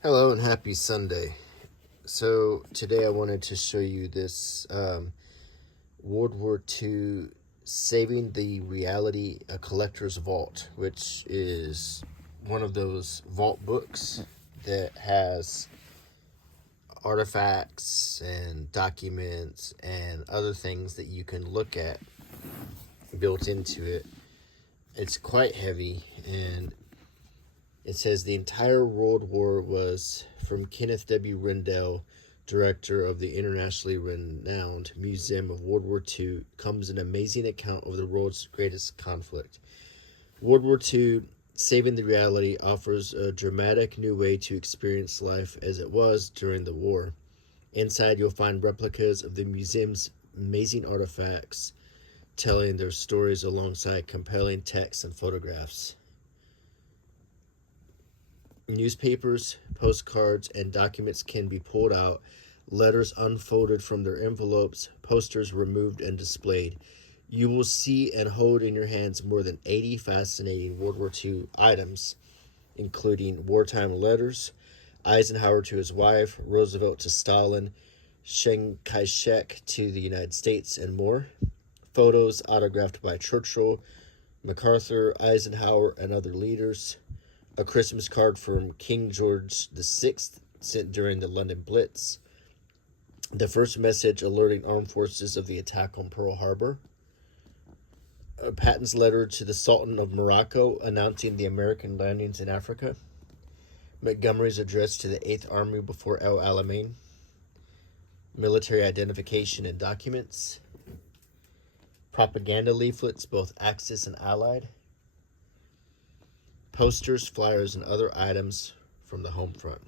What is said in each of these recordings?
Hello and happy Sunday. So today I wanted to show you this World War II Saving the Reality, a Collector's Vault, which is one of those vault books that has artifacts and documents and other things that you can look at built into it. It's quite heavy, and it says the entire World War was from Kenneth W. Rendell, director of the internationally renowned Museum of World War II, comes an amazing account of the world's greatest conflict. World War II, Saving the Reality, offers a dramatic new way to experience life as it was during the war. Inside, you'll find replicas of the museum's amazing artifacts, telling their stories alongside compelling texts and photographs. Newspapers, postcards, and documents can be pulled out, letters unfolded from their envelopes, posters removed and displayed. You will see and hold in your hands more than 80 fascinating World War II items, including wartime letters, Eisenhower to his wife, Roosevelt to Stalin, Chiang Kai-shek to the United States, and more. Photos autographed by Churchill, MacArthur, Eisenhower, and other leaders. A Christmas card from King George VI sent during the London Blitz. The first message alerting armed forces of the attack on Pearl Harbor. Patton's letter to the Sultan of Morocco announcing the American landings in Africa. Montgomery's address to the 8th Army before El Alamein. Military identification and documents. Propaganda leaflets, both Axis and Allied. Posters, flyers, and other items from the home front.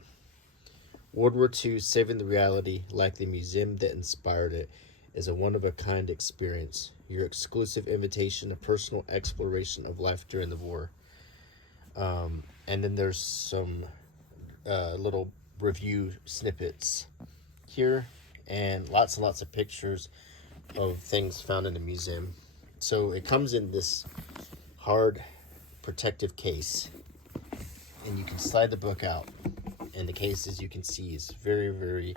World War II, Saving the Reality, like the museum that inspired it, is a one-of-a-kind experience. Your exclusive invitation, a personal exploration of life during the war. And then there's some little review snippets here, and lots of pictures of things found in the museum. So it comes in this hard protective case, and you can slide the book out, and the case, as you can see, is very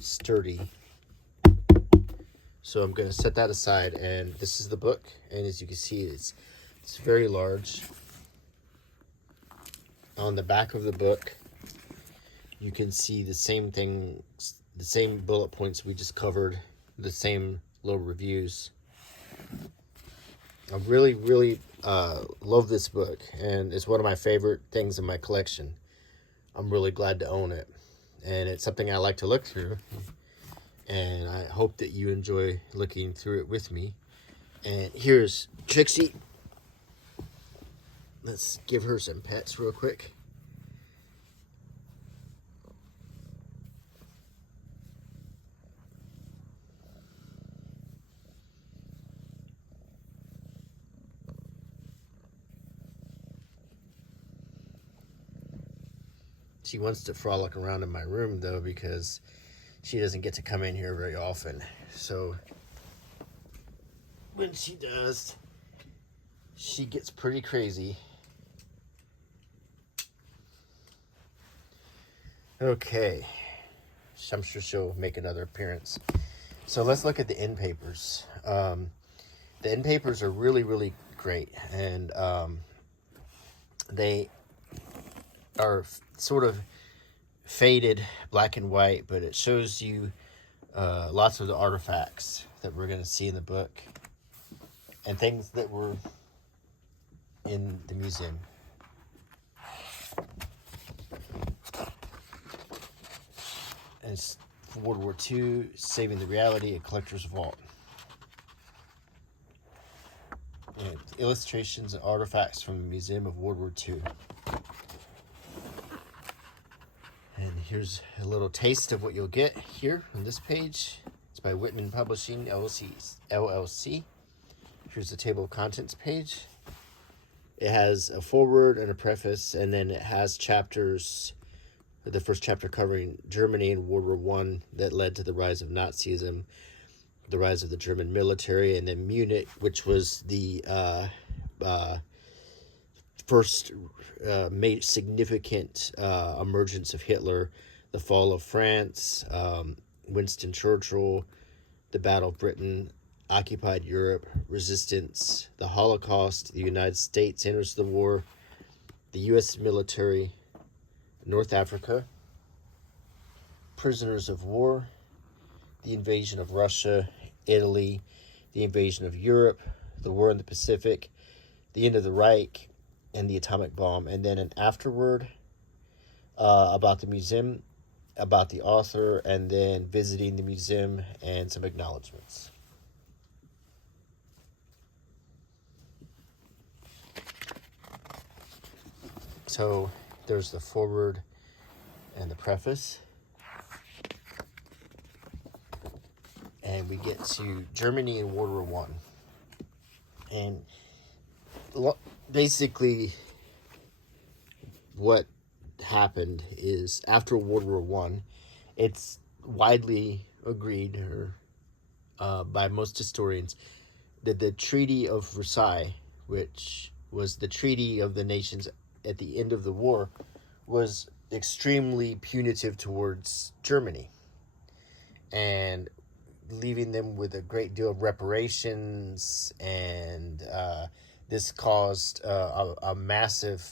sturdy. So I'm going to set that aside, and this is the book, and as you can see, it's very large. On the back of the book, you can see the same thing, the same bullet points we just covered, the same little reviews. I really love this book, and it's one of my favorite things in my collection. I'm really glad to own it, and it's something I like to look through, and I hope that you enjoy looking through it with me. And here's Trixie. Let's give her some pets real quick. She wants to frolic around in my room, though, because she doesn't get to come in here very often. So when she does, she gets pretty crazy. Okay. I'm sure she'll make another appearance. So let's look at the end papers. The end papers are really great, and they are sort of faded black and white, but it shows you lots of the artifacts that we're going to see in the book and things that were in the museum. And it's World War II, Saving the Reality, a Collector's Vault. And illustrations and artifacts from the Museum of World War II. And here's a little taste of what you'll get here on this page. It's by Whitman Publishing, LLC. Here's the table of contents page. It has a foreword and a preface, and then it has chapters. The first chapter covering Germany in World War I that led to the rise of Nazism, the rise of the German military, and then Munich, which was the first made significant emergence of Hitler, the fall of France, Winston Churchill, the Battle of Britain, occupied Europe, resistance, the Holocaust, the United States enters the war, the U.S. military, North Africa, prisoners of war, the invasion of Russia, Italy, the invasion of Europe, the war in the Pacific, the end of the Reich, and the atomic bomb. And then an afterword about the museum, about the author, and then visiting the museum and some acknowledgments. So there's the foreword and the preface. And we get to Germany in World War One. And basically what happened is after World War One, it's widely agreed by most historians that the Treaty of Versailles, which was the treaty of the nations at the end of the war, was extremely punitive towards Germany and leaving them with a great deal of reparations, and this caused a massive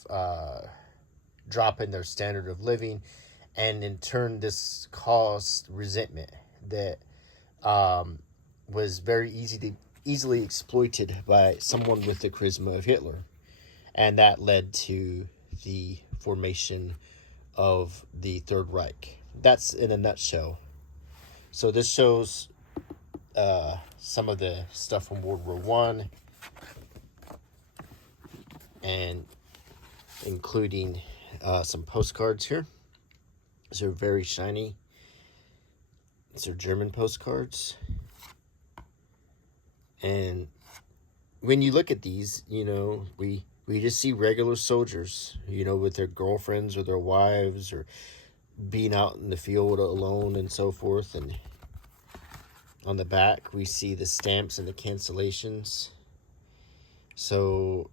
drop in their standard of living, and in turn this caused resentment that was very easily exploited by someone with the charisma of Hitler, and that led to the formation of the Third Reich. That's in a nutshell. So this shows some of the stuff from World War One, and including some postcards here. These are very shiny. These are German postcards. And when you look at these, you know, we just see regular soldiers, you know, with their girlfriends or their wives, or being out in the field alone and so forth. And on the back, we see the stamps and the cancellations. So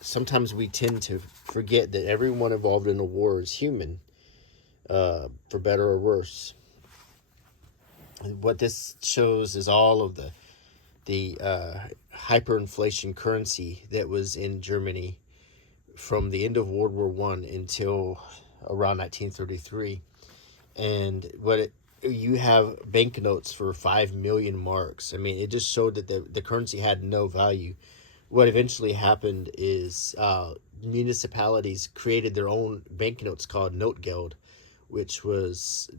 sometimes we tend to forget that everyone involved in a war is human, for better or worse. And what this shows is all of the hyperinflation currency that was in Germany from the end of World War One until around 1933. And you have banknotes for 5 million marks. I mean, it just showed that the currency had no value. What eventually happened is municipalities created their own banknotes called Notgeld, which was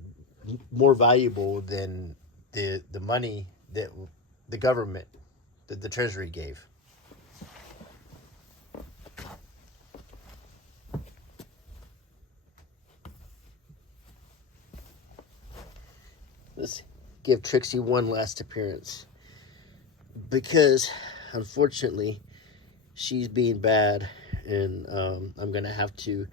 more valuable than the money that the government, the treasury gave. Let's give Trixie one last appearance, because unfortunately she's being bad, and I'm gonna have to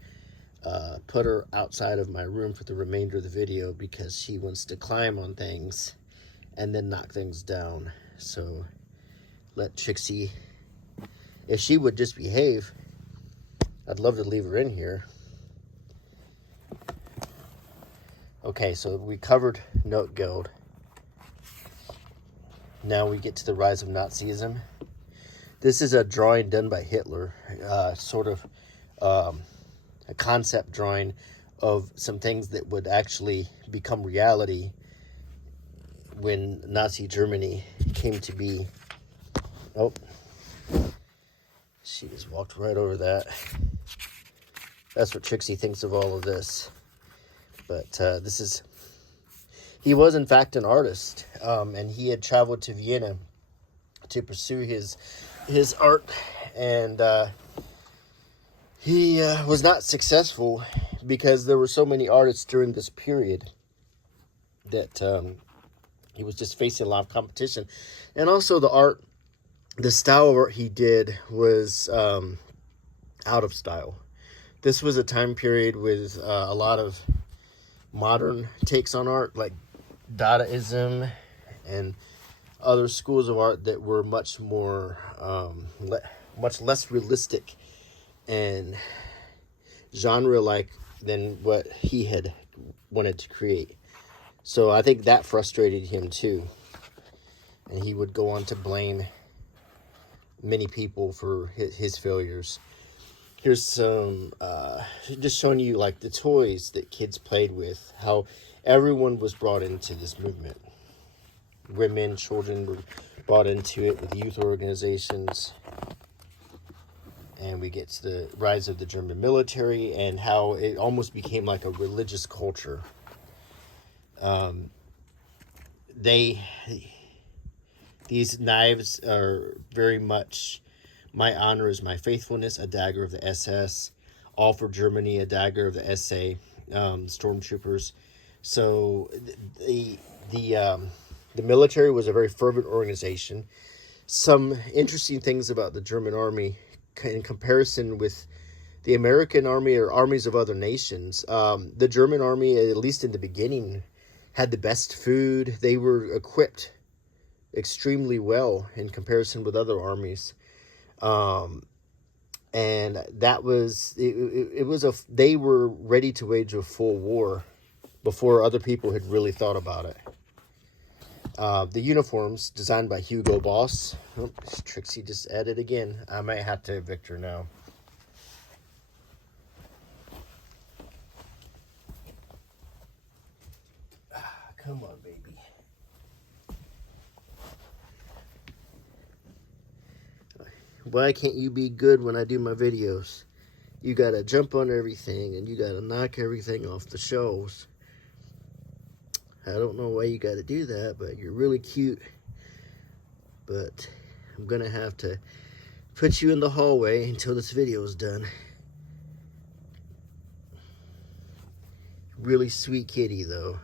put her outside of my room for the remainder of the video because she wants to climb on things and then knock things down. So let Trixie, if she would just behave, I'd love to leave her in here. Okay, so we covered Notgeld. Now we get to the rise of Nazism. This is a drawing done by Hitler, sort of a concept drawing of some things that would actually become reality when Nazi Germany came to be. Oh, she just walked right over that. That's what Trixie thinks of all of this. But he was in fact an artist, and he had traveled to Vienna to pursue his art, and he was not successful because there were so many artists during this period that he was just facing a lot of competition. And also the style of art he did was out of style. This was a time period with a lot of modern takes on art, like Dadaism and other schools of art that were much more much less realistic and genre-like than what he had wanted to create. So I think that frustrated him too. And he would go on to blame many people for his failures. Here's some, just showing you like the toys that kids played with, how everyone was brought into this movement. Women, children were brought into it with youth organizations. And we get to the rise of the German military and how it almost became like a religious culture. These knives are very much my honor is my faithfulness, a dagger of the SS, all for Germany, a dagger of the SA, stormtroopers. So the military was a very fervent organization. Some interesting things about the German army in comparison with the American army or armies of other nations. The German army, at least in the beginning, had the best food. They were equipped extremely well in comparison with other armies. And that was, they were ready to wage a full war before other people had really thought about it. The uniforms designed by Hugo Boss. Oh, Trixie just added again. I might have to evict her now. Come on, baby. Why can't you be good when I do my videos? You gotta jump on everything and you gotta knock everything off the shelves. I don't know why you gotta do that, but you're really cute. But I'm gonna have to put you in the hallway until this video is done. Really sweet kitty, though.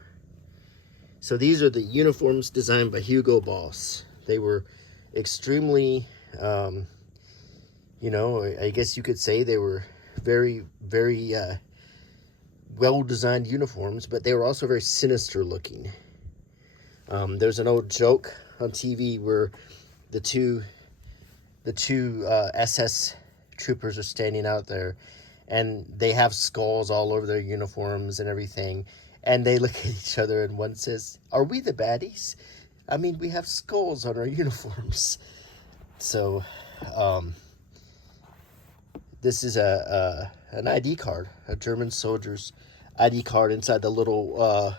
So these are the uniforms designed by Hugo Boss. They were extremely, I guess you could say they were very, very well-designed uniforms, but they were also very sinister looking. There's an old joke on TV where the two SS troopers are standing out there, and they have skulls all over their uniforms and everything. And they look at each other, and one says, "Are we the baddies? I mean, we have skulls on our uniforms." So, this is an ID card, a German soldier's ID card inside the little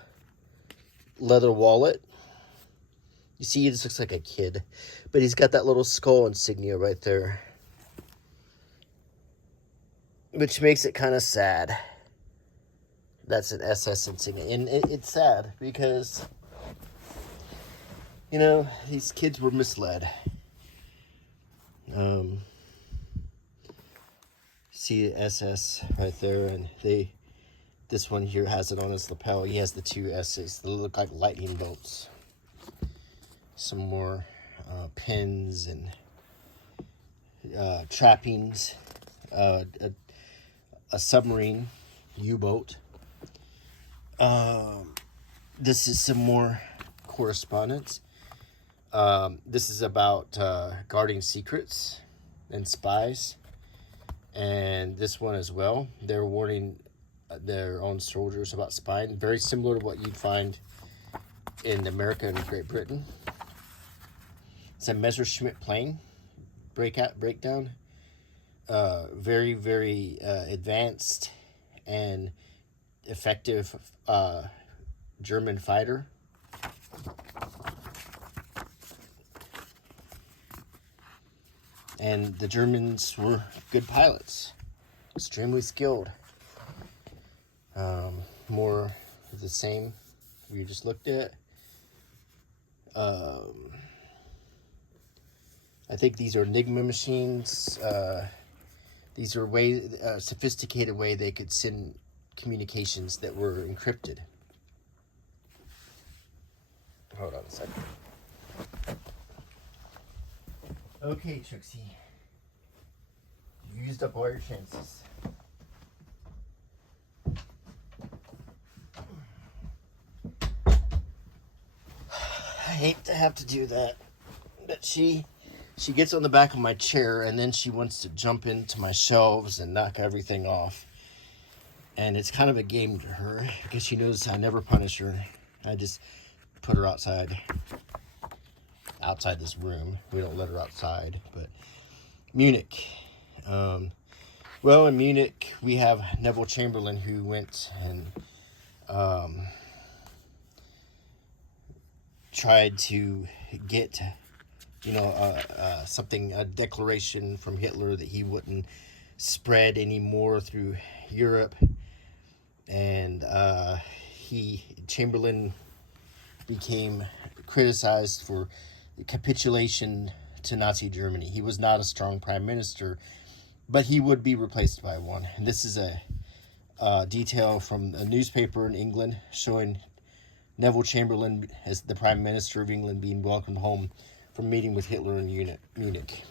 leather wallet. You see, he just looks like a kid, but he's got that little skull insignia right there, which makes it kind of sad. That's an SS insignia, and it's sad because, these kids were misled. See the SS right there, and this one here has it on his lapel. He has the two S's that look like lightning bolts. Some more pins and trappings. A submarine, U-boat. This is some more correspondence. This is about guarding secrets and spies. And this one as well. They're warning their own soldiers about spying. Very similar to what you'd find in America and Great Britain. It's a Messerschmitt plane breakdown. Very, very advanced and effective German fighter. And the Germans were good pilots, extremely skilled. More of the same we just looked at. I think these are Enigma machines. These are sophisticated way they could send communications that were encrypted. Hold on a second. Okay, Trixie. You used up all your chances. I hate to have to do that, but she She gets on the back of my chair, and then she wants to jump into my shelves and knock everything off. And it's kind of a game to her because she knows I never punish her. I just put her outside this room. We don't let her outside. But Munich. Well, in Munich, we have Neville Chamberlain, who went and tried to get, a declaration from Hitler that he wouldn't spread anymore through Europe. And Chamberlain became criticized for capitulation to Nazi Germany. He was not a strong prime minister, but he would be replaced by one. And this is a detail from a newspaper in England showing Neville Chamberlain as the Prime Minister of England being welcomed home from meeting with Hitler in Munich.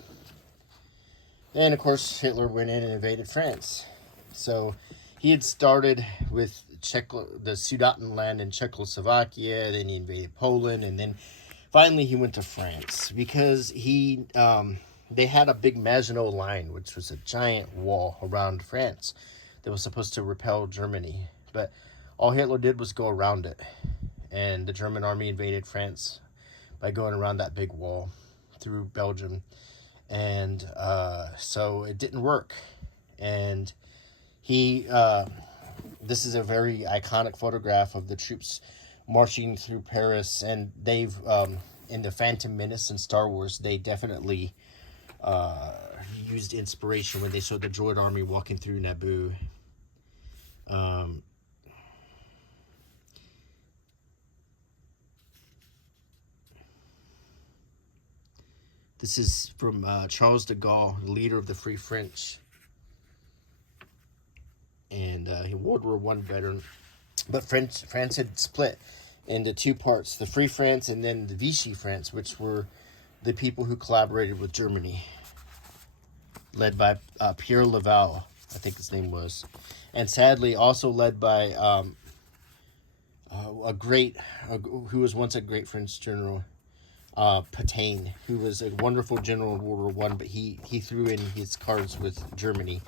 And of course, Hitler went in and invaded France. So he had started with the Sudetenland in Czechoslovakia, then he invaded Poland, and then finally he went to France because they had a big Maginot Line, which was a giant wall around France that was supposed to repel Germany. But all Hitler did was go around it, and the German army invaded France by going around that big wall through Belgium. And so it didn't work. And this is a very iconic photograph of the troops marching through Paris, and they've in the Phantom Menace and Star Wars, they definitely used inspiration when they showed the droid army walking through Naboo. This is from Charles de Gaulle, the leader of the Free French, and World War I veteran. But France had split into two parts, the Free France and then the Vichy France, which were the people who collaborated with Germany, led by Pierre Laval, I think his name was, and sadly also led by who was once a great French general, Pétain, who was a wonderful general in World War I, but he threw in his cards with Germany,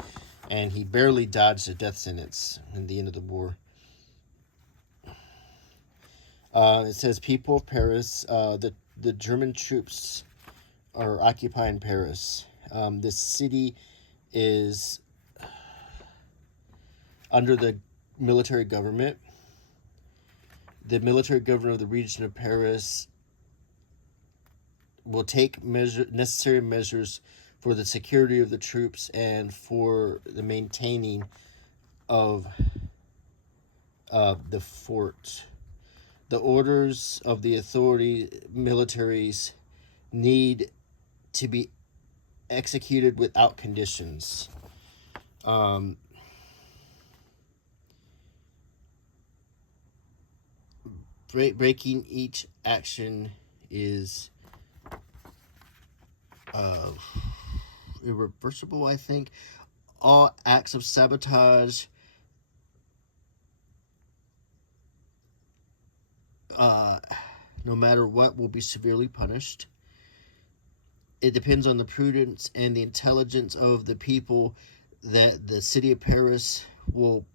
and he barely dodged a death sentence in the end of the war. It says, people of Paris, the German troops are occupying Paris. This city is under the military government. The military governor of the region of Paris will take necessary measures for the security of the troops and for the maintaining of the fort. The orders of the militaries need to be executed without conditions. Breaking each action is irreversible, I think. All acts of sabotage no matter what, will be severely punished. It depends on the prudence and the intelligence of the people that the city of Paris will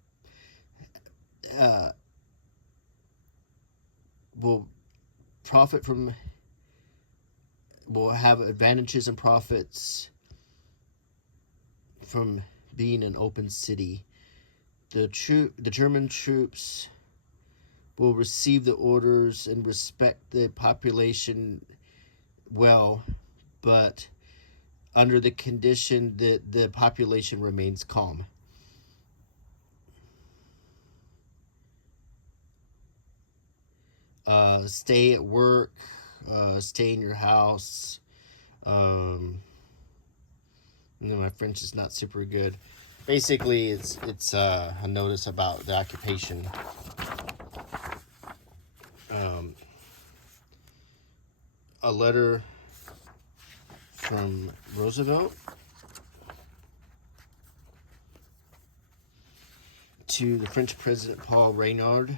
profit from, will have advantages and profits from being an open city. The German troops will receive the orders and respect the population well, but under the condition that the population remains calm. Stay at work, stay in your house. My French is not super good. Basically, it's a notice about the occupation. A letter from Roosevelt to the French President Paul Reynaud.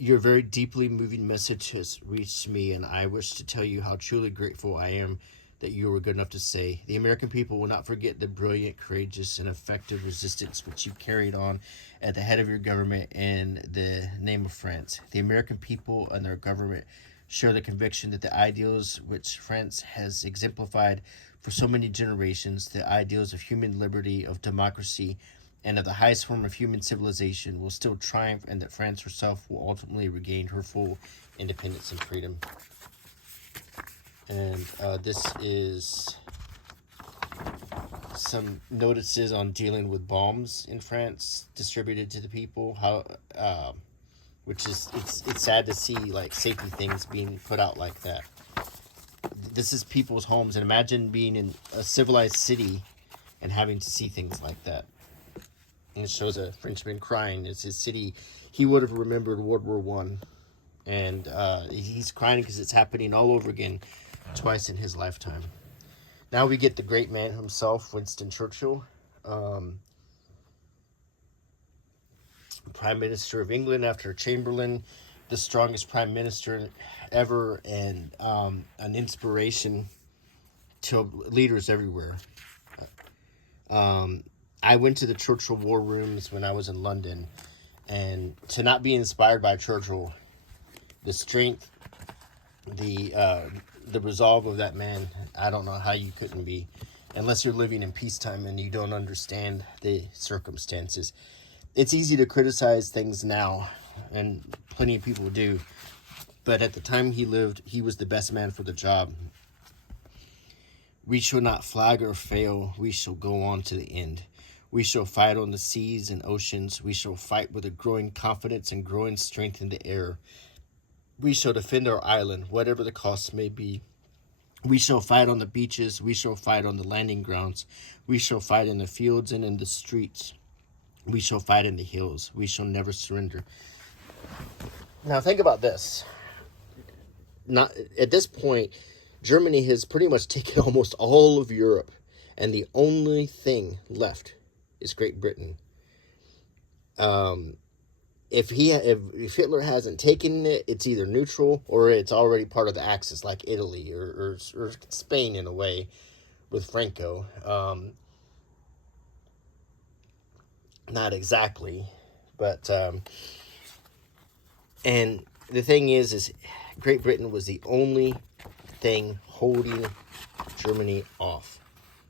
Your very deeply moving message has reached me, and I wish to tell you how truly grateful I am that you were good enough to say. The American people will not forget the brilliant, courageous, and effective resistance which you carried on at the head of your government in the name of France. The American people and their government share the conviction that the ideals which France has exemplified for so many generations, the ideals of human liberty, of democracy, and of the highest form of human civilization, will still triumph, and that France herself will ultimately regain her full independence and freedom. And this is some notices on dealing with bombs in France distributed to the people. Which is it's sad to see like safety things being put out like that. This is people's homes, and imagine being in a civilized city and having to see things like that. And it shows a Frenchman crying. It's his city. He would have remembered World War One, and he's crying because it's happening all over again, twice in his lifetime. Now we get the great man himself, Winston Churchill, Prime Minister of England after Chamberlain, the strongest Prime Minister ever, and an inspiration to leaders everywhere. I went to the Churchill war rooms when I was in London, and to not be inspired by Churchill, the strength, the resolve of that man, I don't know how you couldn't be, unless you're living in peacetime and you don't understand the circumstances. It's easy to criticize things now, and plenty of people do, but at the time he lived, he was the best man for the job. We shall not flag or fail. We shall go on to the end. We shall fight on the seas and oceans. We shall fight with a growing confidence and growing strength in the air. We shall defend our island, whatever the cost may be. We shall fight on the beaches. We shall fight on the landing grounds. We shall fight in the fields and in the streets. We shall fight in the hills. We shall never surrender. Now think about this. Not at this point, Germany has pretty much taken almost all of Europe, and the only thing left is Great Britain. If Hitler hasn't taken it, it's either neutral or it's already part of the Axis, like Italy or Spain in a way, with Franco. Not exactly, but and the thing is Great Britain was the only thing holding Germany off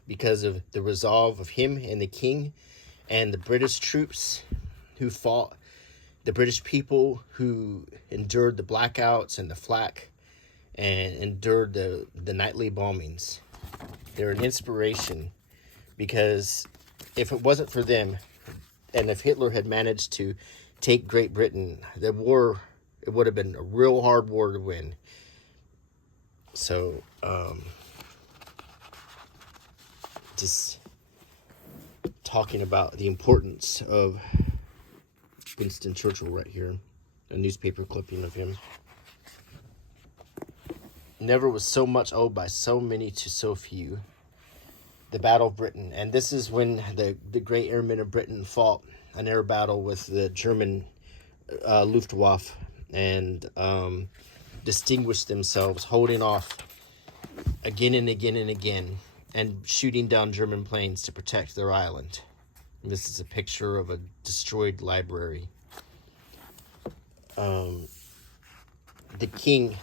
because of the resolve of him and the king and the British troops who fought, the British people who endured the blackouts and the flak and endured the nightly bombings. They're an inspiration, because if it wasn't for them, and if Hitler had managed to take Great Britain, the war, it would have been a real hard war to win. So, just talking about the importance of Winston Churchill right here, a newspaper clipping of him. Never was so much owed by so many to so few. The Battle of Britain. And this is when the great airmen of Britain fought an air battle with the German Luftwaffe and distinguished themselves, holding off again and again and again and shooting down German planes to protect their island. And this is a picture of a destroyed library. The king...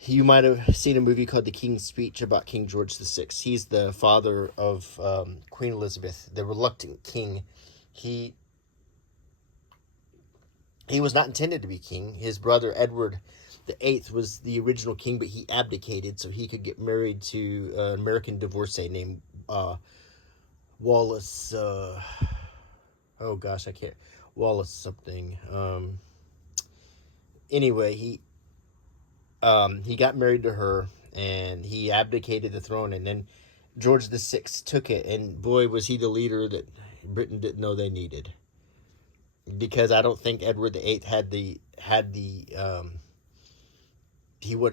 you might have seen a movie called The King's Speech about King George VI. He's the father of Queen Elizabeth, the reluctant king. He was not intended to be king. His brother Edward VIII was the original king, but he abdicated so he could get married to an American divorcee named Wallace. Wallace something. Anyway, he got married to her, and he abdicated the throne, and then George VI took it, and boy, was he the leader that Britain didn't know they needed. Because I don't think Edward VIII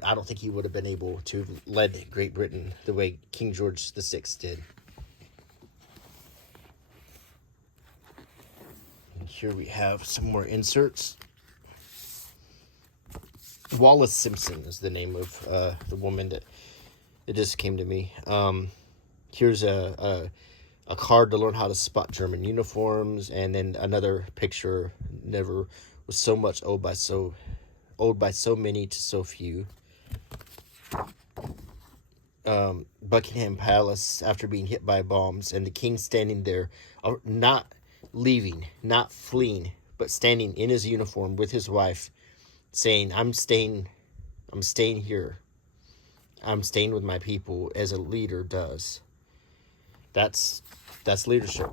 I don't think he would have been able to lead Great Britain the way King George VI did. here we have some more inserts. Wallace Simpson is the name of the woman that it just came to me. Here's a card to learn how to spot German uniforms, and then another picture. Never was so much owed by so many to so few. Buckingham Palace after being hit by bombs, and the king standing there, not leaving, not fleeing, but standing in his uniform with his wife, saying, I'm staying here. I'm staying with my people, as a leader does. That's leadership.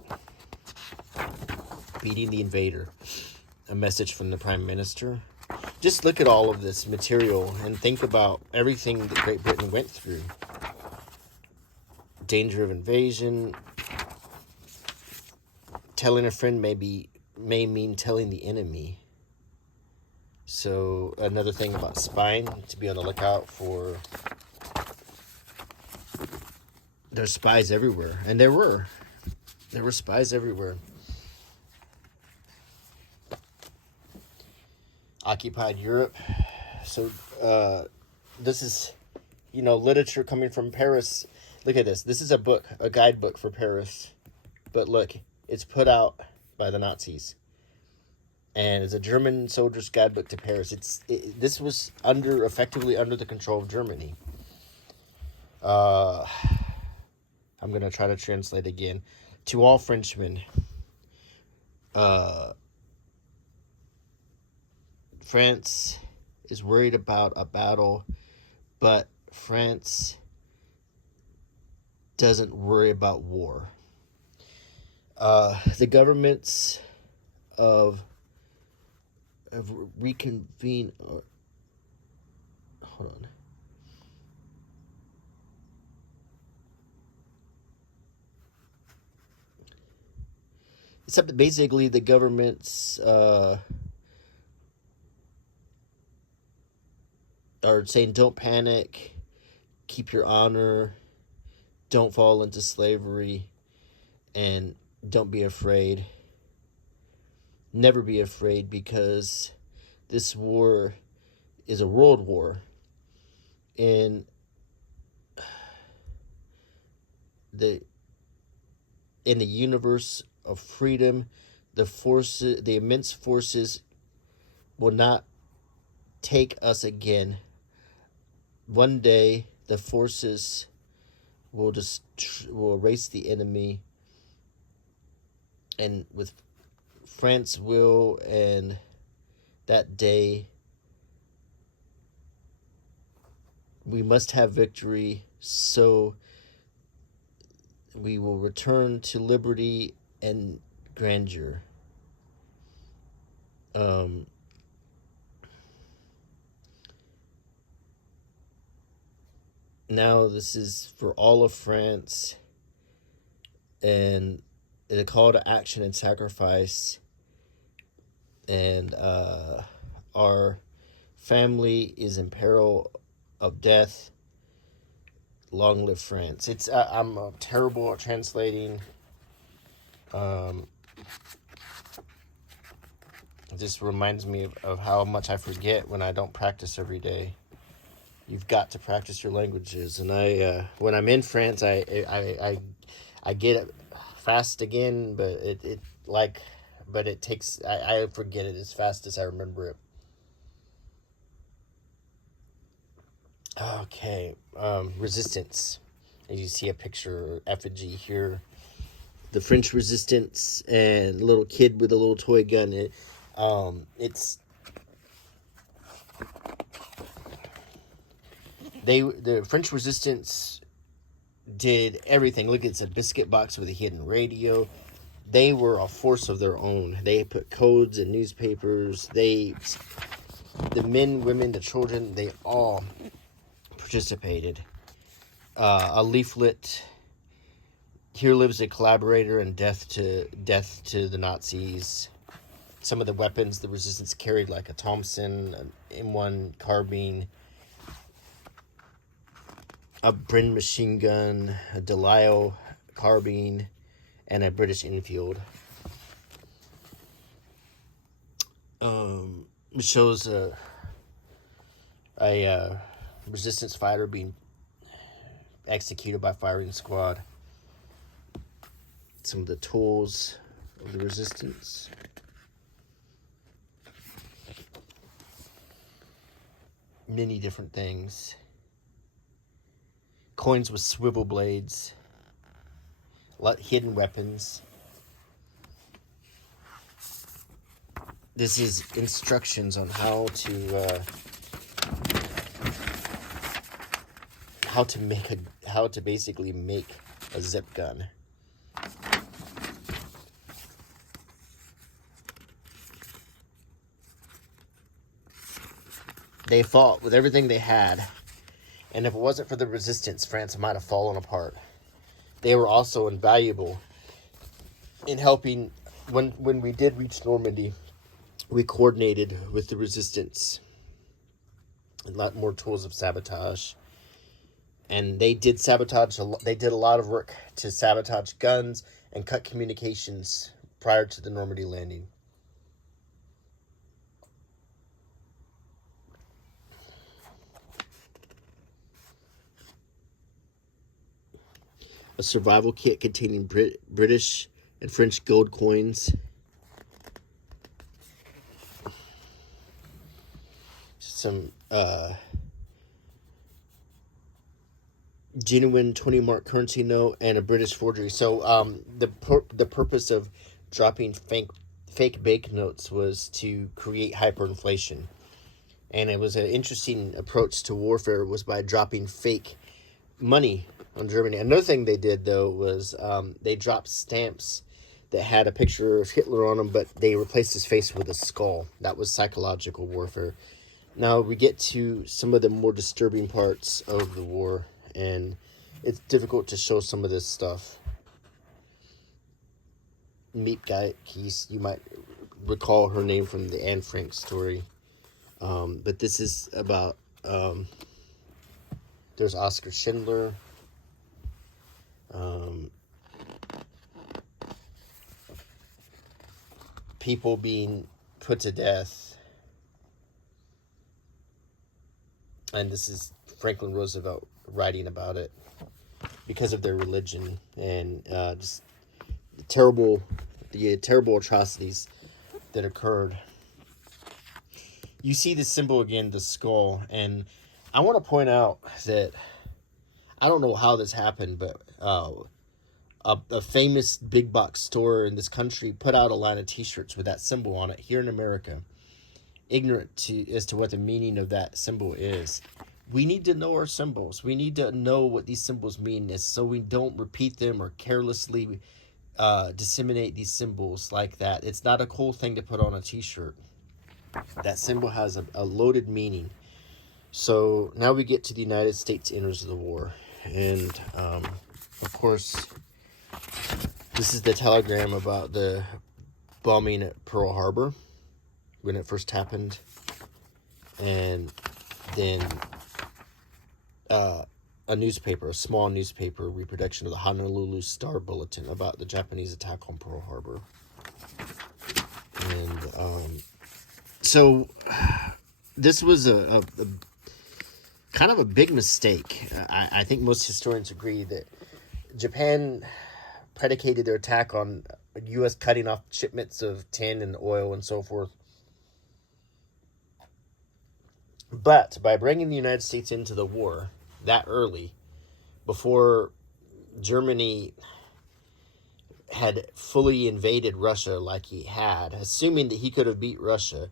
Beating the invader. A message from the Prime Minister. Just look at all of this material and think about everything that Great Britain went through. Danger of invasion. Telling a friend may mean telling the enemy. So another thing about spying, to be on the lookout for. There's spies everywhere, and there were spies everywhere. Occupied Europe. So this is, literature coming from Paris. Look at this. This is a book, a guidebook for Paris. But look, it's put out by the Nazis. And it's a German soldier's guidebook to Paris. This was effectively under the control of Germany. I'm going to try to translate again. To all Frenchmen, France is worried about a battle, but France doesn't worry about war. The governments have reconvened. Hold on. Except basically the governments are saying don't panic, keep your honor, don't fall into slavery, and don't be afraid. Never be afraid, because this war is a world war. And in the universe of freedom, the immense forces will not take us again. One day, the forces will erase the enemy, and with France will, and that day we must have victory, so we will return to liberty and grandeur. Now this is for all of France, and a call to action and sacrifice, and our family is in peril of death. Long live France. I'm terrible at translating. It just reminds me of how much I forget when I don't practice every day. You've got to practice your languages, and when I'm in France, I get it fast again, but it takes, I forget it as fast as I remember it. Okay, resistance. As you see a picture, effigy here. The French resistance, and a little kid with a little toy gun. The French resistance did everything. Look, it's a biscuit box with a hidden radio. They were a force of their own. They put codes in newspapers. The men, women, the children, they all participated. A leaflet. Here lives a collaborator, and death to the Nazis. Some of the weapons the resistance carried, like a Thompson, an M1 carbine, a Bren machine gun, a Delisle carbine, and a British Enfield. It shows a resistance fighter being executed by firing squad. Some of the tools of the resistance. Many different things. Coins with swivel blades. Hidden weapons. This is instructions on how to basically make a zip gun. They fought with everything they had, and if it wasn't for the resistance, France might have fallen apart. They were also invaluable in helping when we did reach Normandy. We coordinated with the resistance. A lot more tools of sabotage. And they did sabotage. They did a lot of work to sabotage guns and cut communications prior to the Normandy landing. A survival kit containing British and French gold coins. Some genuine 20-mark currency note and a British forgery. So the purpose of dropping fake banknotes was to create hyperinflation. And it was an interesting approach to warfare was by dropping fake money on Germany. Another thing they did, though, was they dropped stamps that had a picture of Hitler on them, but they replaced his face with a skull. That was psychological warfare. Now we get to some of the more disturbing parts of the war, and it's difficult to show some of this stuff. Meet Guy Keys, you might recall her name from the Anne Frank story. But this is about, there's Oscar Schindler. People being put to death. And this is Franklin Roosevelt writing about it because of their religion and just the terrible atrocities that occurred. You see the symbol again, the skull, and I want to point out that I don't know how this happened, but a famous big box store in this country put out a line of T-shirts with that symbol on it here in America, ignorant as to what the meaning of that symbol is. We need to know our symbols. We need to know what these symbols mean, so we don't repeat them or carelessly disseminate these symbols like that. It's not a cool thing to put on a T-shirt. That symbol has a loaded meaning. So now we get to the United States enters the war. And, of course, this is the telegram about the bombing at Pearl Harbor when it first happened. And then a small newspaper reproduction of the Honolulu Star Bulletin about the Japanese attack on Pearl Harbor. And so this was a kind of a big mistake. I think most historians agree that Japan predicated their attack on U.S. cutting off shipments of tin and oil and so forth. But by bringing the United States into the war that early, before Germany had fully invaded Russia like he had, assuming that he could have beat Russia,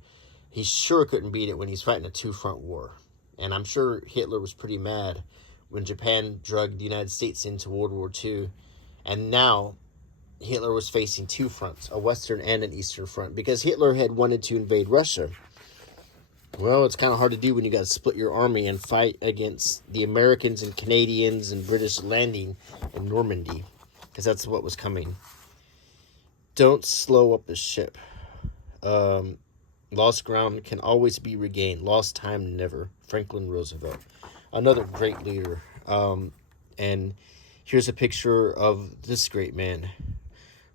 he sure couldn't beat it when he's fighting a two-front war. And I'm sure Hitler was pretty mad when Japan dragged the United States into World War II. And now Hitler was facing two fronts, a Western and an Eastern front, because Hitler had wanted to invade Russia. Well, it's kind of hard to do when you got to split your army and fight against the Americans and Canadians and British landing in Normandy, because that's what was coming. Don't slow up the ship. Lost ground can always be regained. Lost time, never. Franklin Roosevelt. Another great leader. And here's a picture of this great man.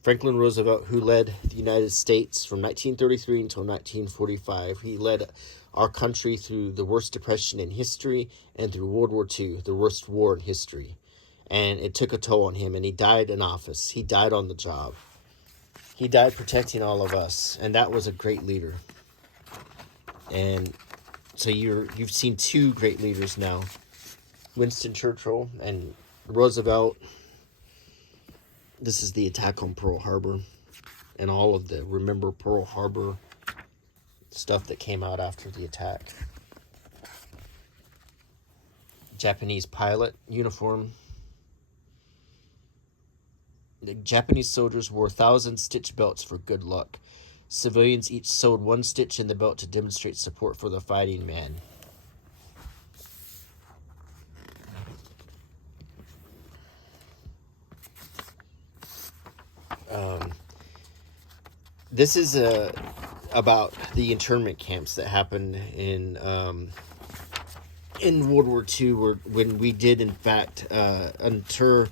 Franklin Roosevelt, who led the United States from 1933 until 1945. He led our country through the worst depression in history and through World War II, the worst war in history. And it took a toll on him, and he died in office. He died on the job. He died protecting all of us, and that was a great leader. And so you've seen two great leaders now, Winston Churchill and Roosevelt. This is the attack on Pearl Harbor and all of the Remember Pearl Harbor stuff that came out after the attack. Japanese pilot uniform. The Japanese soldiers wore 1,000 stitch belts for good luck. Civilians each sewed one stitch in the belt to demonstrate support for the fighting man. This is about the internment camps that happened in World War II, when we did in fact inter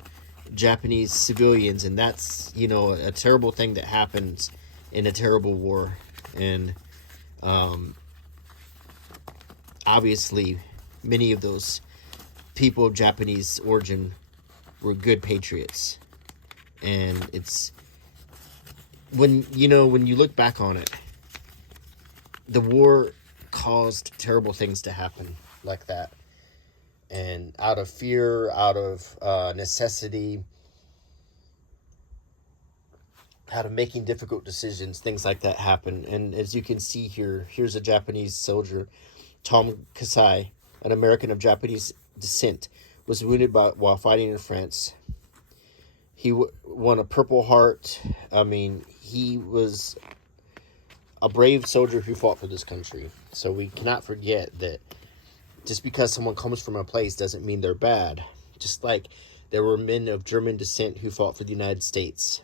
Japanese civilians, and that's a terrible thing that happens in a terrible war. And obviously many of those people of Japanese origin were good patriots, and it's when you look back on it, the war caused terrible things to happen like that, and out of fear, out of necessity, out of making difficult decisions, things like that happen. And as you can see here, here's a Japanese soldier, Tom Kasai, an American of Japanese descent, was wounded while fighting in France. He won a Purple Heart. I mean, he was a brave soldier who fought for this country. So we cannot forget that just because someone comes from a place doesn't mean they're bad. Just like there were men of German descent who fought for the United States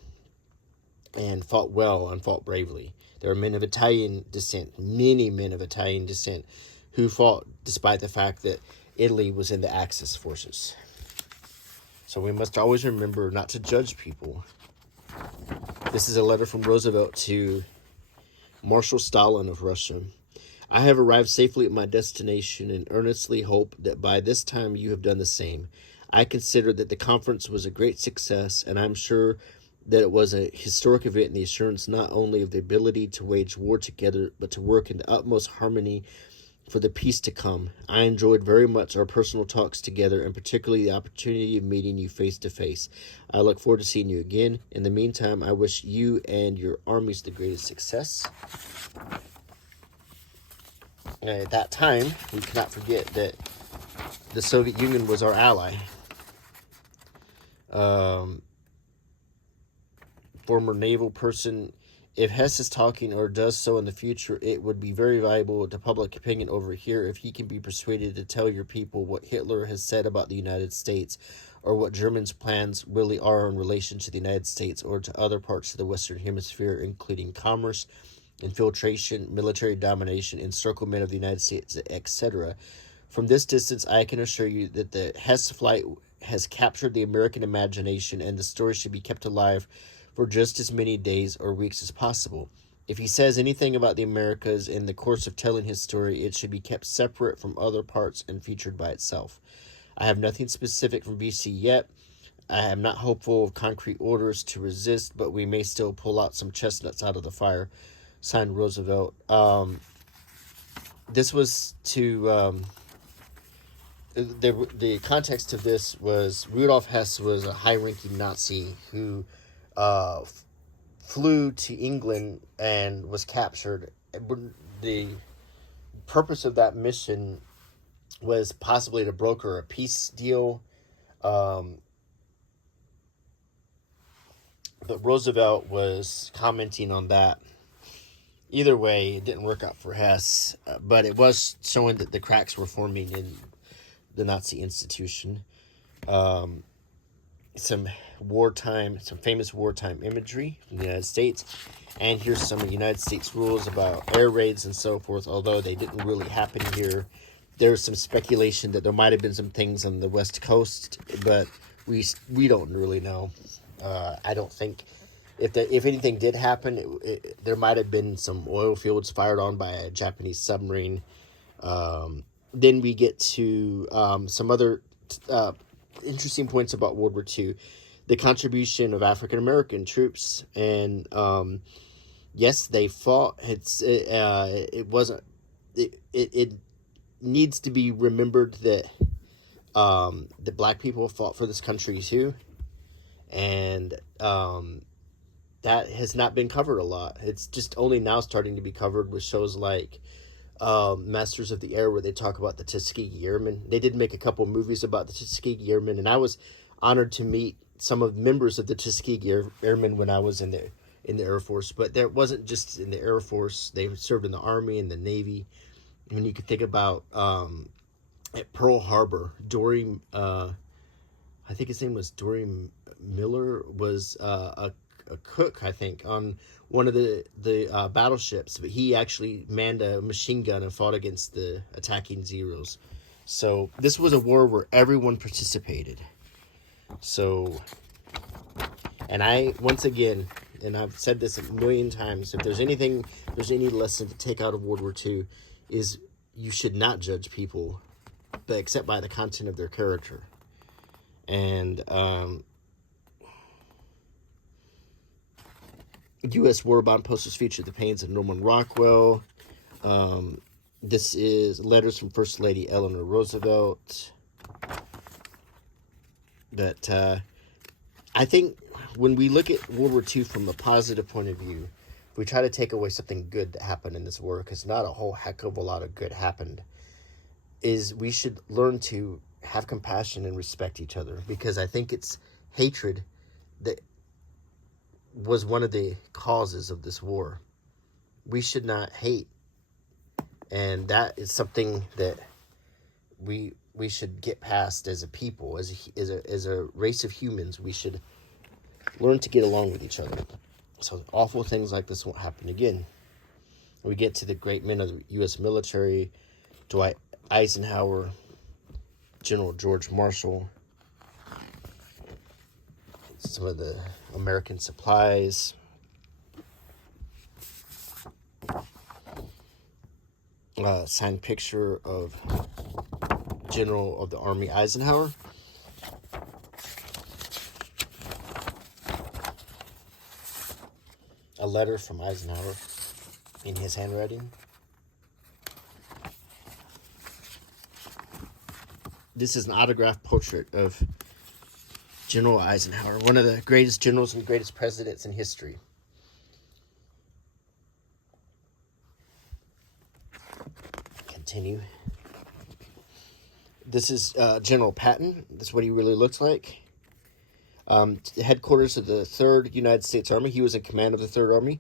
and fought well and fought bravely. There are men of Italian descent, many men of Italian descent, who fought despite the fact that Italy was in the Axis forces. So we must always remember not to judge people. This is a letter from Roosevelt to Marshal Stalin of Russia. I have arrived safely at my destination and earnestly hope that by this time you have done the same. I consider that the conference was a great success, and I'm sure that it was a historic event in the assurance not only of the ability to wage war together, but to work in the utmost harmony for the peace to come. I enjoyed very much our personal talks together, and particularly the opportunity of meeting you face to face. I look forward to seeing you again. In the meantime, I wish you and your armies the greatest success. And at that time, we cannot forget that the Soviet Union was our ally. Former naval person, if Hess is talking or does so in the future, it would be very valuable to public opinion over here if he can be persuaded to tell your people what Hitler has said about the United States, or what Germany's plans really are in relation to the United States or to other parts of the Western Hemisphere, including commerce, infiltration, military domination, encirclement of the United States, etc. From this distance, I can assure you that the Hess flight has captured the American imagination, and the story should be kept alive for just as many days or weeks as possible. If he says anything about the Americas in the course of telling his story, it should be kept separate from other parts and featured by itself. I have nothing specific from BC yet. I am not hopeful of concrete orders to resist, but we may still pull out some chestnuts out of the fire. Signed, Roosevelt. This was to... The context of this was Rudolf Hess was a high-ranking Nazi who flew to England and was captured. The purpose of that mission was possibly to broker a peace deal, but Roosevelt was commenting on that. Either way, it didn't work out for Hess, but it was showing that the cracks were forming in the Nazi institution. Some famous wartime imagery from the United States, and here's some of the United States rules about air raids and so forth, although they didn't really happen here. There was some speculation that there might have been some things on the West Coast, but we don't really know. I don't think if anything did happen, there might have been some oil fields fired on by a Japanese submarine. Then we get to some other interesting points about World War II. The contribution of African American troops, and yes, they fought. It needs to be remembered that the black people fought for this country too, and that has not been covered a lot. It's just only now starting to be covered with shows like Masters of the Air, where they talk about the Tuskegee Airmen. They did make a couple movies about the Tuskegee Airmen, and I was honored to meet some of the members of the Tuskegee Airmen when I was in the Air Force. But there wasn't just in the Air Force; they served in the Army and the Navy. When you could think about at Pearl Harbor, I think his name was Dory Miller, was a cook, I think, on one of the battleships, but he actually manned a machine gun and fought against the attacking Zeros. So this was a war where everyone participated. So, and once again, and I've said this a million times, if there's any lesson to take out of World War II, is you should not judge people, but except by the content of their character. And U.S. war bond posters feature the paintings of Norman Rockwell. This is letters from First Lady Eleanor Roosevelt. But I think when we look at World War II from a positive point of view, if we try to take away something good that happened in this war, because not a whole heck of a lot of good happened, is we should learn to have compassion and respect each other, because I think it's hatred that was one of the causes of this war. We should not hate, and that is something that we should get past as a people, as a race of humans. We should learn to get along with each other, so awful things like this won't happen again. We get to the great men of the U.S. military: Dwight Eisenhower, General George Marshall, some of the American supplies. Signed picture of General of the Army Eisenhower. A letter from Eisenhower in his handwriting. This is an autographed portrait of General Eisenhower, one of the greatest generals and greatest presidents in history. Continue. This is General Patton. This is what he really looks like. The headquarters of the 3rd United States Army. He was in command of the 3rd Army.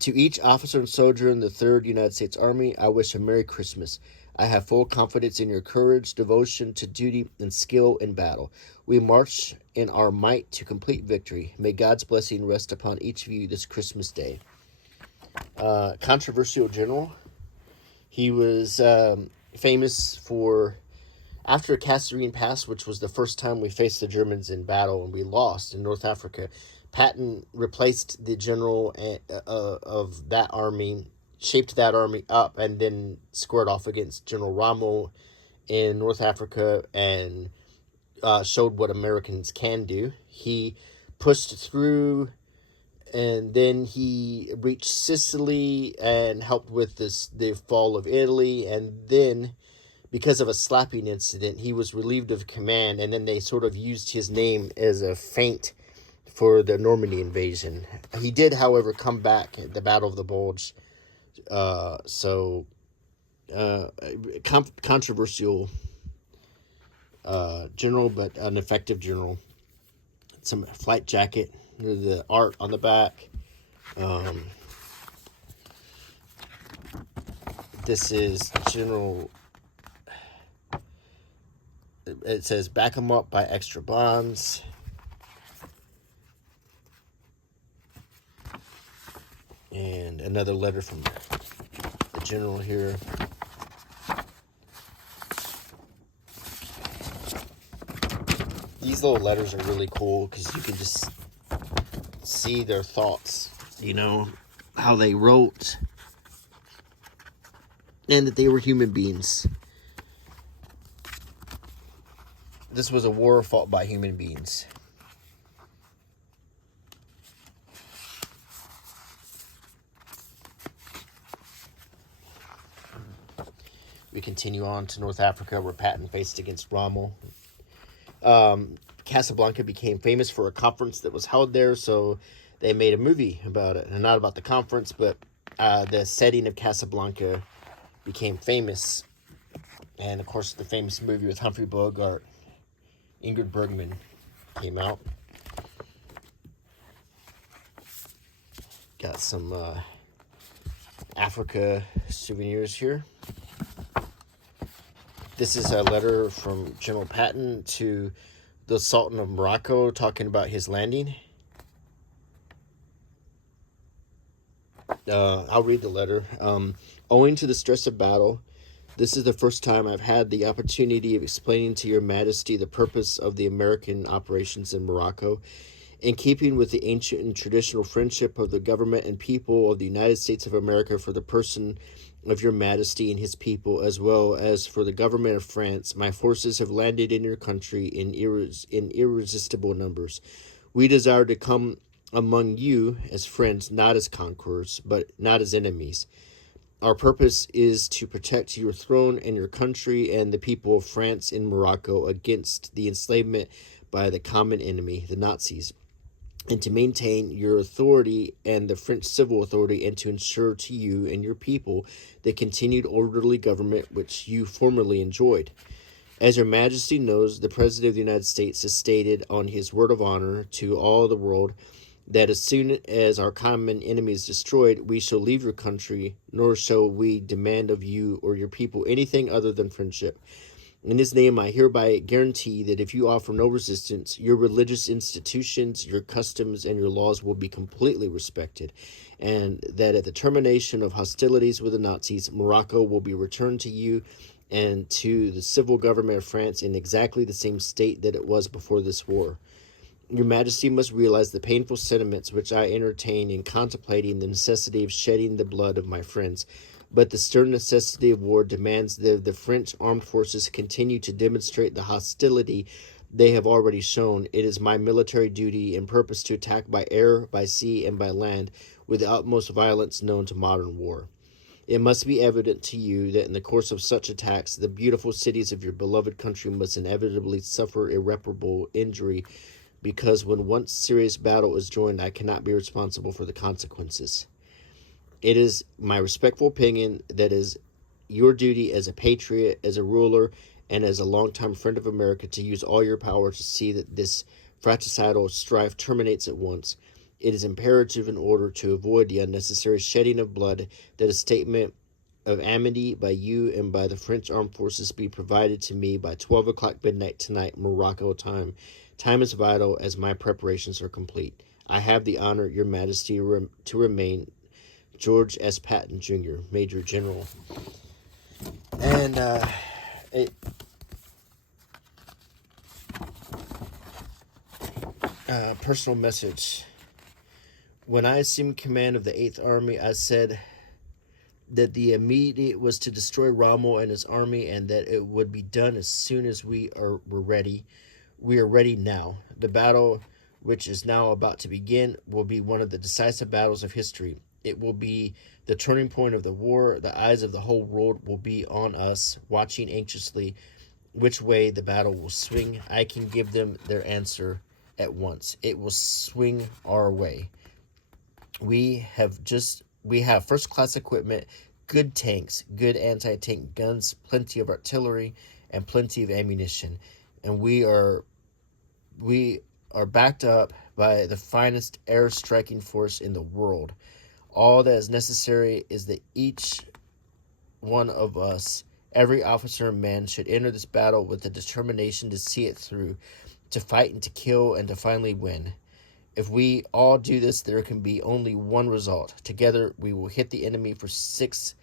To each officer and soldier in the 3rd United States Army, I wish a Merry Christmas. I have full confidence in your courage, devotion to duty, and skill in battle. We march in our might to complete victory. May God's blessing rest upon each of you this Christmas Day. Controversial general. He was famous for, after Kasserine Pass, which was the first time we faced the Germans in battle and we lost in North Africa, Patton replaced the general of that army, shaped that army up, and then squared off against General Rommel in North Africa and showed what Americans can do. He pushed through, and then he reached Sicily and helped with the fall of Italy, and then because of a slapping incident, he was relieved of command, and then they sort of used his name as a feint for the Normandy invasion. He did, however, come back at the Battle of the Bulge. Controversial general, but an effective general. Some flight jacket, the art on the back. This is General. It says, back 'em up by extra bonds. And another letter from the general here. These little letters are really cool because you can just see their thoughts, how they wrote, and that they were human beings. This was a war fought by human beings. We continue on to North Africa, where Patton faced against Rommel. Casablanca became famous for a conference that was held there, so they made a movie about it. And not about the conference, but the setting of Casablanca became famous. And, of course, the famous movie with Humphrey Bogart, Ingrid Bergman, came out. Got some Africa souvenirs here. This is a letter from General Patton to the Sultan of Morocco talking about his landing. I'll read the letter. Owing to the stress of battle, this is the first time I've had the opportunity of explaining to your majesty the purpose of the American operations in Morocco. In keeping with the ancient and traditional friendship of the government and people of the United States of America for the person of your majesty and his people, as well as for the government of France, my forces have landed in your country in irresistible numbers. We desire to come among you as friends, not as conquerors, but not as enemies. Our purpose is to protect your throne and your country and the people of France and Morocco against the enslavement by the common enemy, the Nazis, and to maintain your authority and the French civil authority, and to ensure to you and your people the continued orderly government which you formerly enjoyed. As your majesty knows, the President of the United States has stated on his word of honor to all the world that as soon as our common enemy is destroyed, we shall leave your country, nor shall we demand of you or your people anything other than friendship. In his name, I hereby guarantee that if you offer no resistance, your religious institutions, your customs, and your laws will be completely respected, and that at the termination of hostilities with the Nazis, Morocco will be returned to you and to the civil government of France in exactly the same state that it was before this war. Your Majesty must realize the painful sentiments which I entertain in contemplating the necessity of shedding the blood of my friends. But the stern necessity of war demands that the French armed forces continue to demonstrate the hostility they have already shown. It is my military duty and purpose to attack by air, by sea, and by land with the utmost violence known to modern war. It must be evident to you that in the course of such attacks, the beautiful cities of your beloved country must inevitably suffer irreparable injury, because when once serious battle is joined, I cannot be responsible for the consequences. It is my respectful opinion that it is your duty as a patriot, as a ruler, and as a longtime friend of America to use all your power to see that this fratricidal strife terminates at once. It is imperative, in order to avoid the unnecessary shedding of blood, that a statement of amity by you and by the French armed forces be provided to me by 12 o'clock midnight tonight, Morocco time. Time is vital, as my preparations are complete. I have the honor, your majesty, to remain George S. Patton, Jr., Major General. And personal message. When I assumed command of the 8th Army, I said that the immediate was to destroy Rommel and his army, and that it would be done as soon as were ready. We are ready now. The battle, which is now about to begin, will be one of the decisive battles of history. It will be the turning point of the war. The eyes of the whole world will be on us, watching anxiously which way the battle will swing. I can give them their answer at once. It will swing our way. We have first-class equipment, good tanks, good anti-tank guns, plenty of artillery, and plenty of ammunition. And we are backed up by the finest air striking force in the world. All that is necessary is that each one of us, every officer and man, should enter this battle with the determination to see it through, to fight and to kill, and to finally win. If we all do this, there can be only one result. Together, we will hit the enemy for six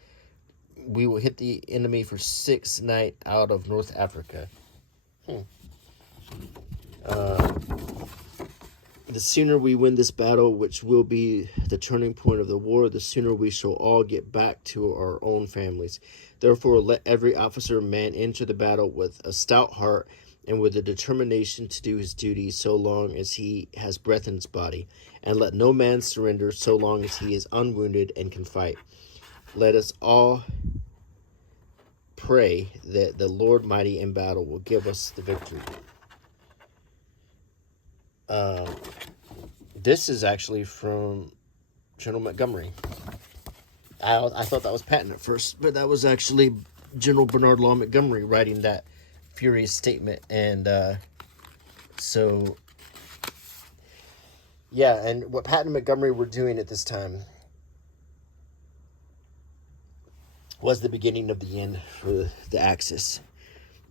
nights out of North Africa. The sooner we win this battle, which will be the turning point of the war, the sooner we shall all get back to our own families. Therefore, let every officer and man enter the battle with a stout heart and with a determination to do his duty so long as he has breath in his body. And let no man surrender so long as he is unwounded and can fight. Let us all pray that the Lord mighty in battle will give us the victory. This is actually from General Montgomery. I thought that was Patton at first, but that was actually General Bernard Law Montgomery writing that furious statement. And so, yeah, and what Patton and Montgomery were doing at this time was the beginning of the end for the Axis.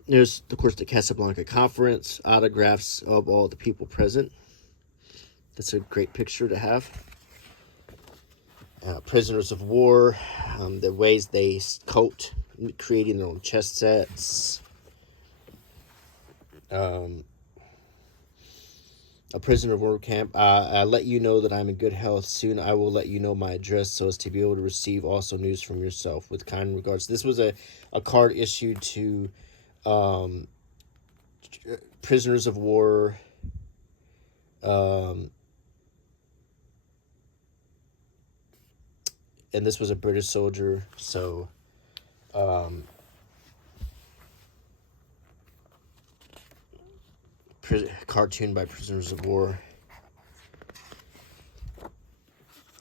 There's, of course, the Casablanca Conference, autographs of all the people present. That's a great picture to have. Prisoners of war, the ways they coped, creating their own chess sets. A prisoner of war camp. I let you know that I'm in good health. Soon I will let you know my address so as to be able to receive also news from yourself. With kind regards. This was a card issued to prisoners of war, and this was a British soldier, so cartoon by prisoners of war.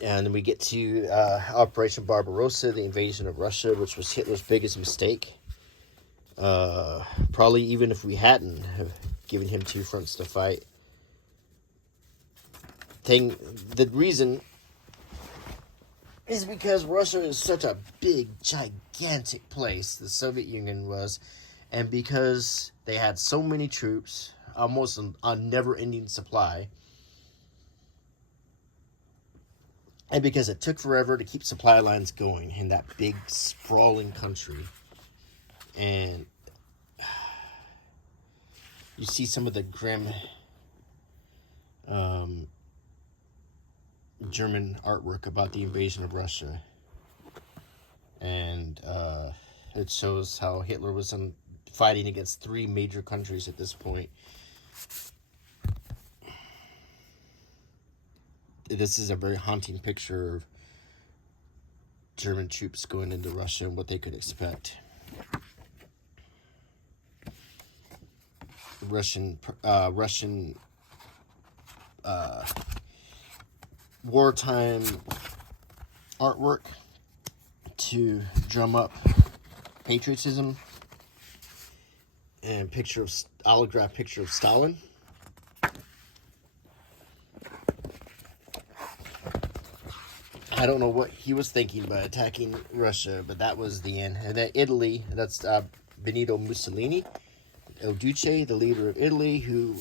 And then we get to Operation Barbarossa, the invasion of Russia, which was Hitler's biggest mistake. Probably even if we hadn't have given him two fronts to fight. The reason is because Russia is such a big, gigantic place, the Soviet Union was, and because they had so many troops, almost a never-ending supply, and because it took forever to keep supply lines going in that big, sprawling country. And you see some of the grim German artwork about the invasion of Russia. And it shows how Hitler was fighting against three major countries at this point. This is a very haunting picture of German troops going into Russia and what they could expect. Russian wartime artwork to drum up patriotism, and holograph picture of Stalin. I don't know what he was thinking by attacking Russia, but that was the end. And then Italy, that's Benito Mussolini, El Duce, the leader of Italy, who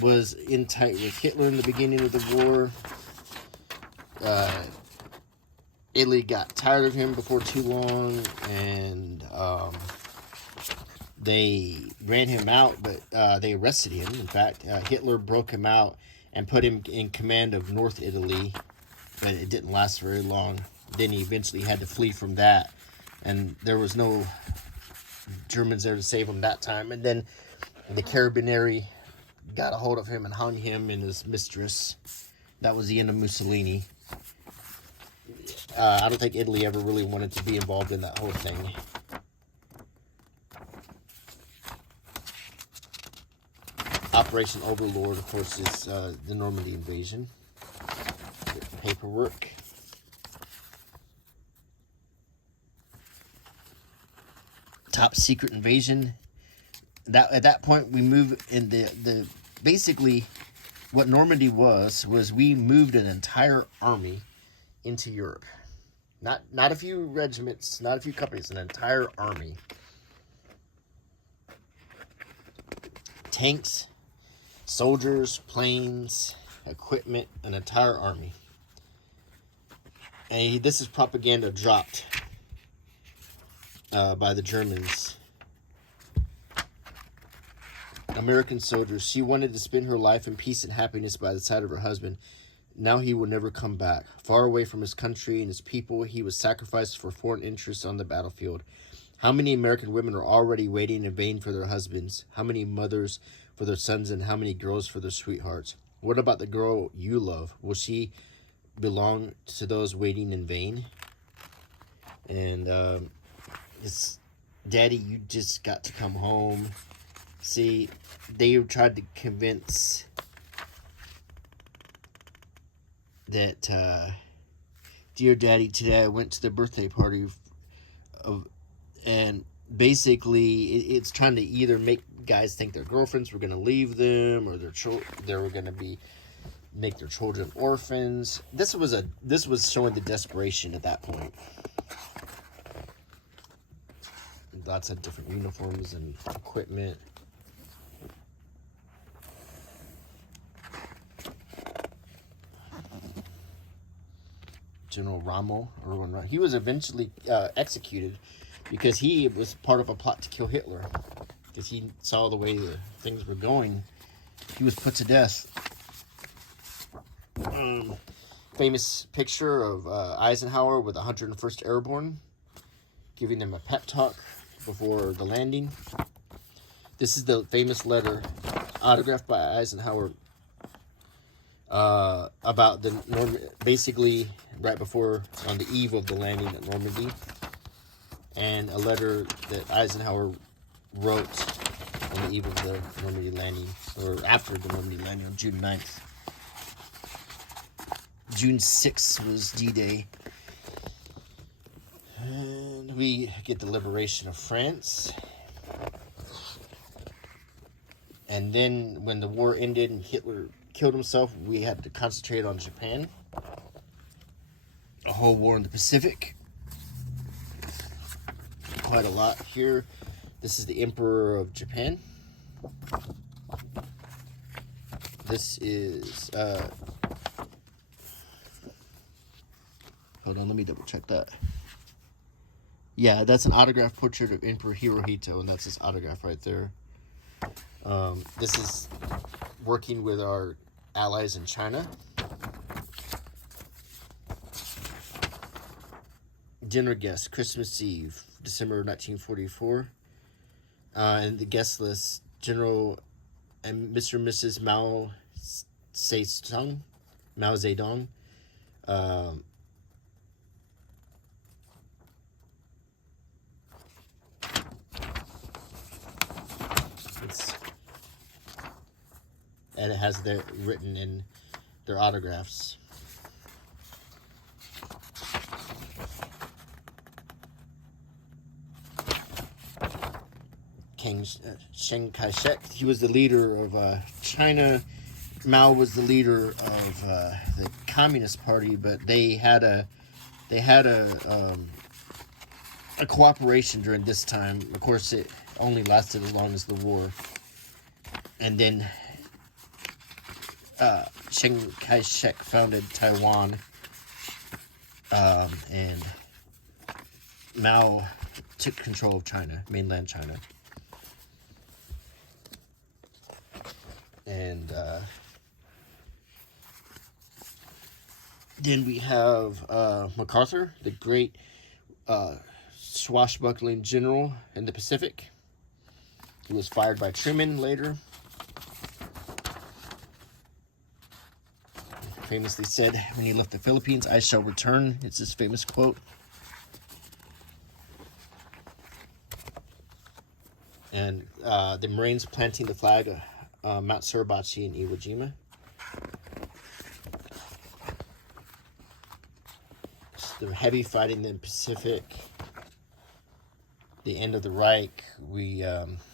was in tight with Hitler in the beginning of the war. Italy got tired of him before too long, and they ran him out, but they arrested him. In fact, Hitler broke him out and put him in command of North Italy, but it didn't last very long. Then he eventually had to flee from that, and there was no Germans there to save him that time. And then the Carabinieri got a hold of him and hung him and his mistress. That was the end of Mussolini. I don't think Italy ever really wanted to be involved in that whole thing. Operation Overlord, of course, is the Normandy invasion. Paperwork. Top secret invasion. At that point we move in the basically what Normandy was we moved an entire army into Europe. Not a few regiments, not a few companies, an entire army. Tanks, soldiers, planes, equipment, an entire army. And this is propaganda dropped by the Germans. American soldiers. She wanted to spend her life in peace and happiness by the side of her husband. Now he will never come back. Far away from his country and his people, he was sacrificed for foreign interests on the battlefield. How many American women are already waiting in vain for their husbands? How many mothers for their sons, and how many girls for their sweethearts? What about the girl you love? Will she belong to those waiting in vain? And it's, Daddy, you just got to come home. See, they tried to convince that, dear Daddy, today I went to the birthday party of, and basically it's trying to either make guys think their girlfriends were going to leave them, or they were going to make their children orphans. This was showing the desperation at that point. Lots of different uniforms and equipment. General Rommel, he was eventually executed because he was part of a plot to kill Hitler. Because he saw the way the things were going, he was put to death. Famous picture of Eisenhower with 101st Airborne, giving them a pep talk before the landing. This is the famous letter, autographed by Eisenhower, about basically right before, on the eve of the landing at Normandy, and a letter that Eisenhower wrote on the eve of the Normandy landing, or after the Normandy landing on June 9th. June 6th was D-Day. And we get the liberation of France. And then when the war ended and Hitler killed himself, we had to concentrate on Japan. A whole war in the Pacific. Quite a lot here. This is the Emperor of Japan. This is, hold on, let me double check that. Yeah, that's an autographed portrait of Emperor Hirohito, and that's his autograph right there. This is working with our allies in China. Dinner guest, Christmas Eve, December 1944. And the guest list, General and Mr. and Mrs. Mao Zedong. And it has their written in their autographs. Chiang Kai-shek, he was the leader of China. Mao was the leader of the Communist Party, but they had a cooperation during this time. Of course, it only lasted as long as the war. And then Chiang Kai-shek founded Taiwan, and Mao took control of China, mainland China. And then we have MacArthur, the great swashbuckling general in the Pacific. He was fired by Truman later. Famously said, when he left the Philippines, "I shall return." It's his famous quote. And the Marines planting the flag Mount Suribachi in Iwo Jima. The heavy fighting in the Pacific. The end of the Reich. We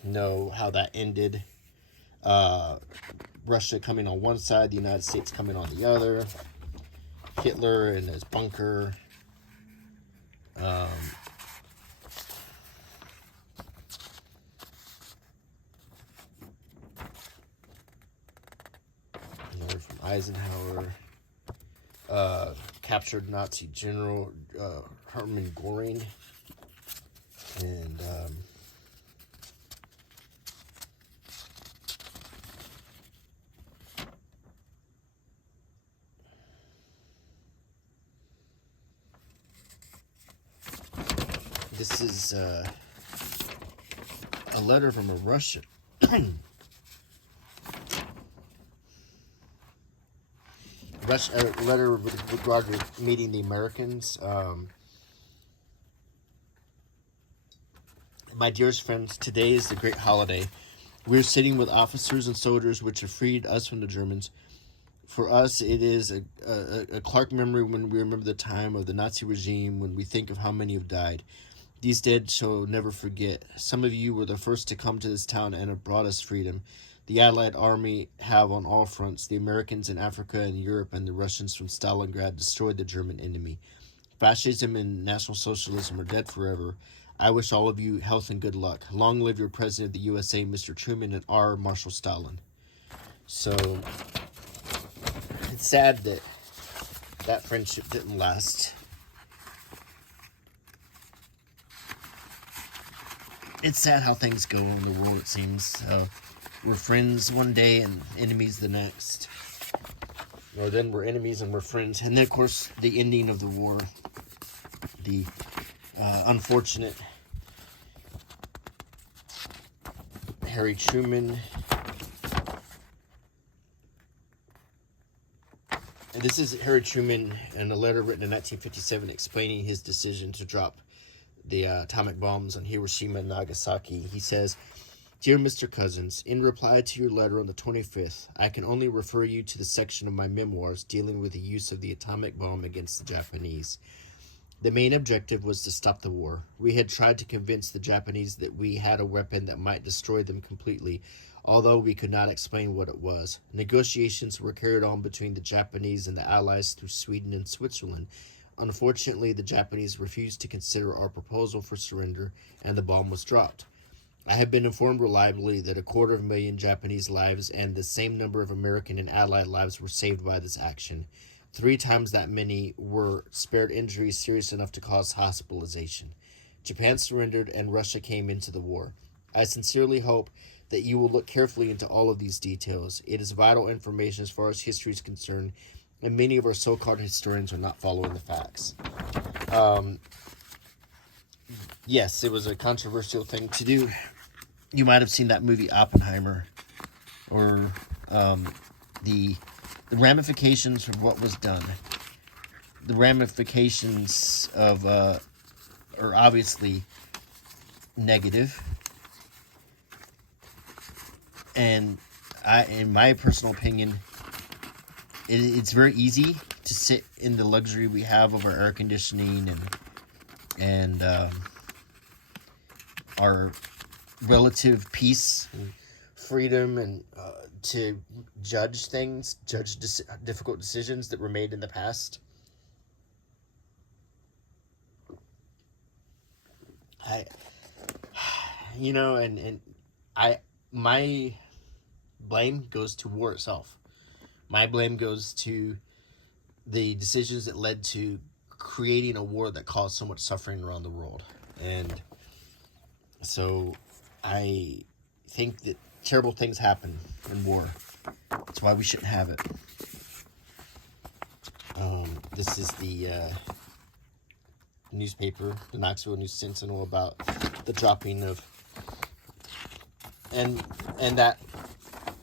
know how that ended. Russia coming on one side, the United States coming on the other. Hitler in his bunker. From Eisenhower, captured Nazi general Hermann Göring, and This is a letter from a Russian. A letter with regard to meeting the Americans. My dearest friends, today is the great holiday. We're sitting with officers and soldiers which have freed us from the Germans. For us, it is a Clark memory when we remember the time of the Nazi regime, when we think of how many have died. These dead shall never forget. Some of you were the first to come to this town and have brought us freedom. The Allied army have on all fronts. The Americans in Africa and Europe and the Russians from Stalingrad destroyed the German enemy. Fascism and National Socialism are dead forever. I wish all of you health and good luck. Long live your President of the USA, Mr. Truman, and our Marshal Stalin. So, it's sad that that friendship didn't last. It's sad how things go in the world, it seems. We're friends one day and enemies the next. Or then we're enemies and we're friends. And then, of course, the ending of the war. The unfortunate Harry Truman. And this is Harry Truman in a letter written in 1957 explaining his decision to drop the atomic bombs on Hiroshima and Nagasaki. He says, "Dear Mr. Cousins, in reply to your letter on the 25th, I can only refer you to the section of my memoirs dealing with the use of the atomic bomb against the Japanese. The main objective was to stop the war. We had tried to convince the Japanese that we had a weapon that might destroy them completely, although we could not explain what it was. Negotiations were carried on between the Japanese and the Allies through Sweden and Switzerland. Unfortunately, the Japanese refused to consider our proposal for surrender, and the bomb was dropped. I have been informed reliably that 250,000 Japanese lives and the same number of American and Allied lives were saved by this action. 3 times that many were spared injuries serious enough to cause hospitalization. Japan surrendered and Russia came into the war. I sincerely hope that you will look carefully into all of these details. It is vital information as far as history is concerned, and many of our so-called historians are not following the facts." Yes, it was a controversial thing to do. You might have seen that movie Oppenheimer, or the ramifications of what was done. The ramifications of are obviously negative, and in my personal opinion, it's very easy to sit in the luxury we have of our air conditioning and our relative peace and freedom, and to judge things, difficult decisions that were made in the past. My blame goes to war itself. My blame goes to the decisions that led to creating a war that caused so much suffering around the world. And so I think that terrible things happen in war. That's why we shouldn't have it. This is the newspaper, the Knoxville News Sentinel, about the dropping of, and that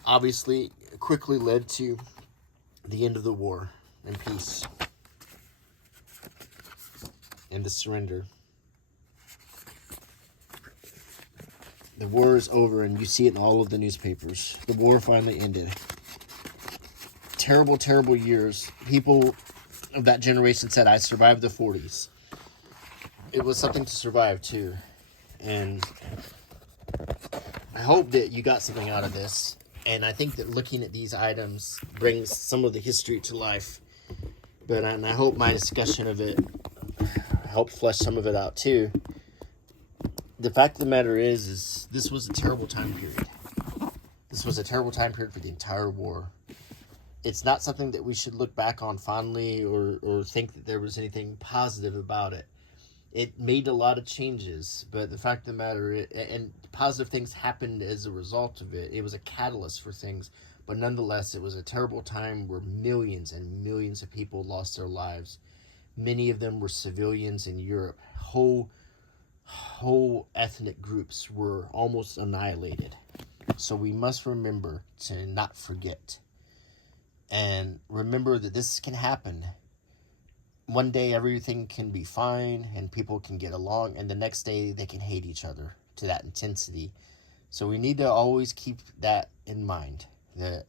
obviously quickly led to the end of the war and peace and the surrender. The war is over, and you see it in all of the newspapers. The war finally ended. Terrible, terrible years. People of that generation said, "I survived the 40s." It was something to survive, too. And I hope that you got something out of this. And I think that looking at these items brings some of the history to life. And I hope my discussion of it helped flesh some of it out, too. The fact of the matter is this was a terrible time period. This was a terrible time period for the entire war. It's not something that we should look back on fondly or think that there was anything positive about it. It made a lot of changes, but the fact of the matter, and positive things happened as a result of it. It was a catalyst for things, but nonetheless, it was a terrible time where millions and millions of people lost their lives. Many of them were civilians in Europe. Whole whole ethnic groups were almost annihilated. So we must remember to not forget. And remember that this can happen. One day everything can be fine and people can get along, and the next day they can hate each other to that intensity. So we need to always keep that in mind. That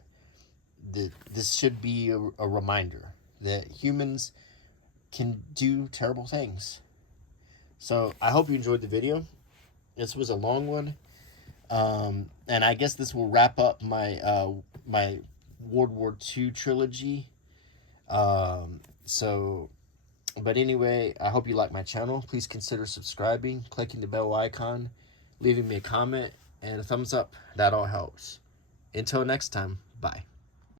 this should be a reminder that humans can do terrible things. So I hope you enjoyed the video. This was a long one. And I guess this will wrap up my my World War II trilogy. But anyway, I hope you like my channel. Please consider subscribing, clicking the bell icon, leaving me a comment, and a thumbs up. That all helps. Until next time, bye.